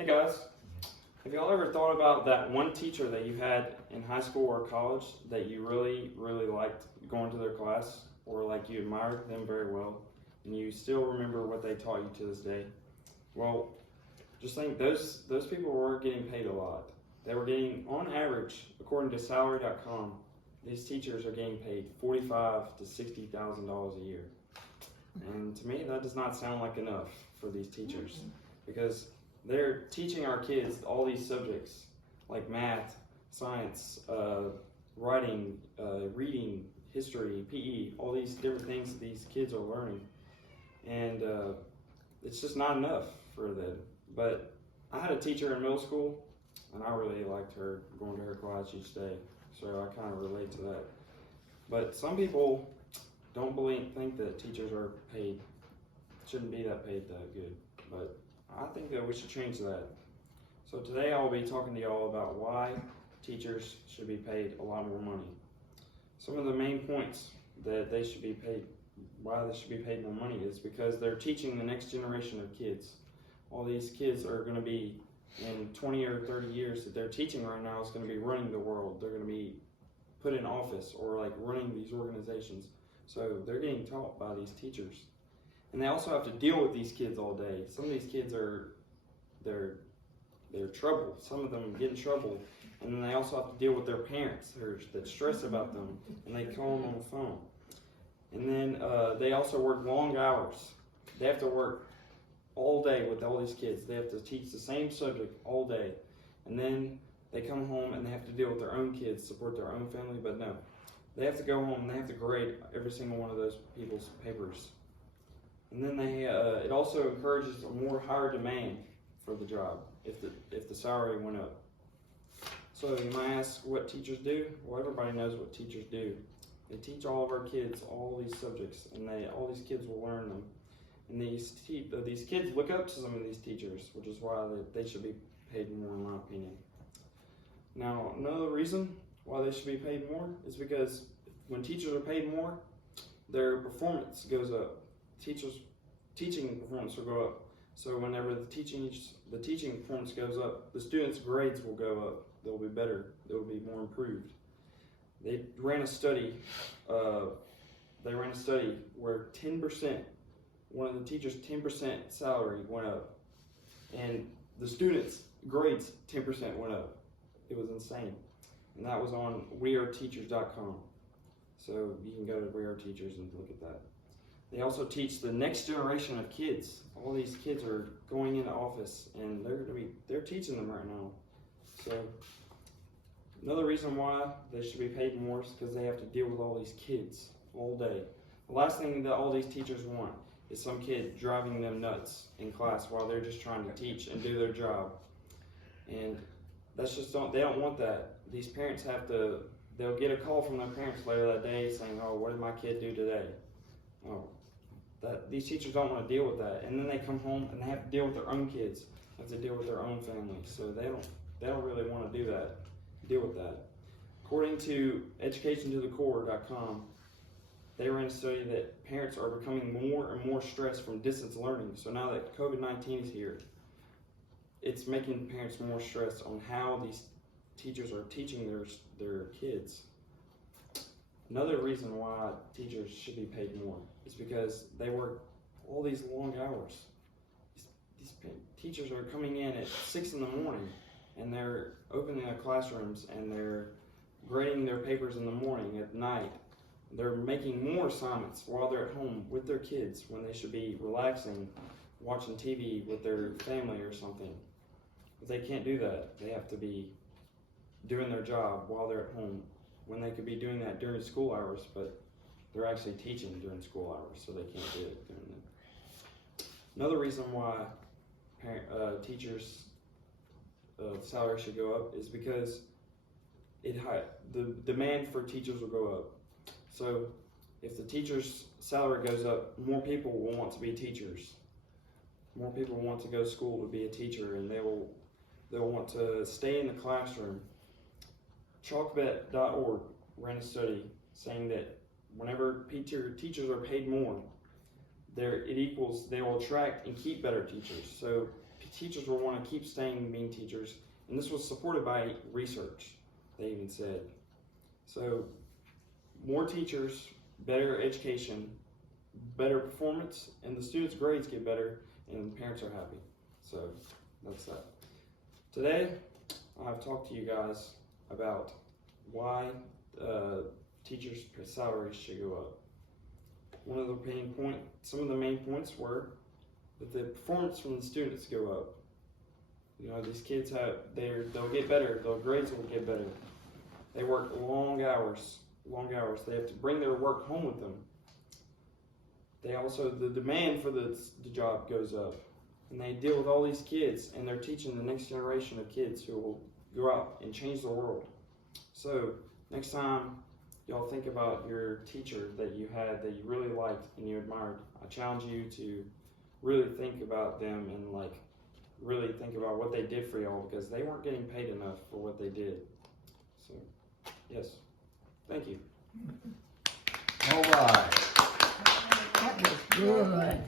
Hey guys, have y'all ever thought about that one teacher that you had in high school or college that you really, really liked going to their class, or like you admired them very well, and you still remember what they taught you to this day? Well, just think those people weren't getting paid a lot. They were getting, on average, according to salary.com, these teachers are getting paid $45,000 to $60,000 a year. And to me, that does not sound like enough for these teachers, because they're teaching our kids all these subjects like math, science, writing, reading, history, PE, all these different things that these kids are learning. And it's just not enough for them. But I had a teacher in middle school, and I really liked her, going to her class each day. So I kind of relate to that. But some people don't think that teachers are paid, shouldn't be that paid that good. But I think that we should change that. So today I'll be talking to y'all about why teachers should be paid a lot more money. Some of the main points that they should be paid, why they should be paid more money, is because they're teaching the next generation of kids. All these kids are going to be, in 20 or 30 years that they're teaching right now, is going to be running the world. They're going to be put in office or like running these organizations. So they're getting taught by these teachers. And they also have to deal with these kids all day. Some of these kids they're trouble. Some of them get in trouble. And then they also have to deal with their parents that stress about them, and they call them on the phone. And then they also work long hours. They have to work all day with all these kids. They have to teach the same subject all day. And then they come home and they have to deal with their own kids, support their own family, but no. They have to go home and they have to grade every single one of those people's papers. And then it also encourages a more higher demand for the job if the salary went up. So you might ask what teachers do. Well, everybody knows what teachers do. They teach all of our kids all these subjects, and all these kids will learn them. And these kids look up to some of these teachers, which is why they should be paid more, in my opinion. Now, another reason why they should be paid more is because when teachers are paid more, their performance goes up. Teaching performance will go up. So whenever the teaching performance goes up, the students' grades will go up. They'll be better. They'll be more improved. They ran a study. Where 10%, one of the teachers' 10% salary went up, and the students' grades 10% went up. It was insane, and that was on weareteachers.com. So you can go to We Are Teachers and look at that. They also teach the next generation of kids. All these kids are going into office, and they're teaching them right now. So another reason why they should be paid more is because they have to deal with all these kids all day. The last thing that all these teachers want is some kid driving them nuts in class while they're just trying to teach and do their job. And they don't want that. These parents they'll get a call from their parents later that day saying, "Oh, what did my kid do today?" Oh, these teachers don't want to deal with that. And then they come home and they have to deal with their own kids, have to deal with their own families. So they don't really want to deal with that. According to educationtothecore.com, they ran a study that parents are becoming more and more stressed from distance learning. So now that COVID-19 is here, it's making parents more stressed on how these teachers are teaching their kids. Another reason why teachers should be paid more is because they work all these long hours. These teachers are coming in at 6 in the morning, and they're opening their classrooms, and they're grading their papers in the morning, at night. They're making more assignments while they're at home with their kids when they should be relaxing, watching TV with their family or something. But they can't do that. They have to be doing their job while they're at home, when they could be doing that during school hours, but they're actually teaching during school hours, so they can't do it during them. Another reason why teachers' salary should go up is because the demand for teachers will go up. So if the teacher's salary goes up, more people will want to be teachers. More people want to go to school to be a teacher, and they'll want to stay in the classroom. Chalkbet.org ran a study saying that whenever teachers are paid more, they will attract and keep better teachers. So teachers will want to keep staying being teachers, and this was supported by research, they even said. So, more teachers, better education, better performance, and the students' grades get better, and parents are happy. So, that's that. Today, I've talked to you guys about why teachers' salaries should go up. Some of the main points were that the performance from the students go up. You know, these kids they'll get better, their grades will get better. They work long hours. They have to bring their work home with them. The demand for the job goes up. And they deal with all these kids, and they're teaching the next generation of kids who will go out and change the world. So, next time y'all think about your teacher that you had that you really liked and you admired, I challenge you to really think about them and really think about what they did for y'all, because they weren't getting paid enough for what they did. So, yes. Thank you. All right. That was good.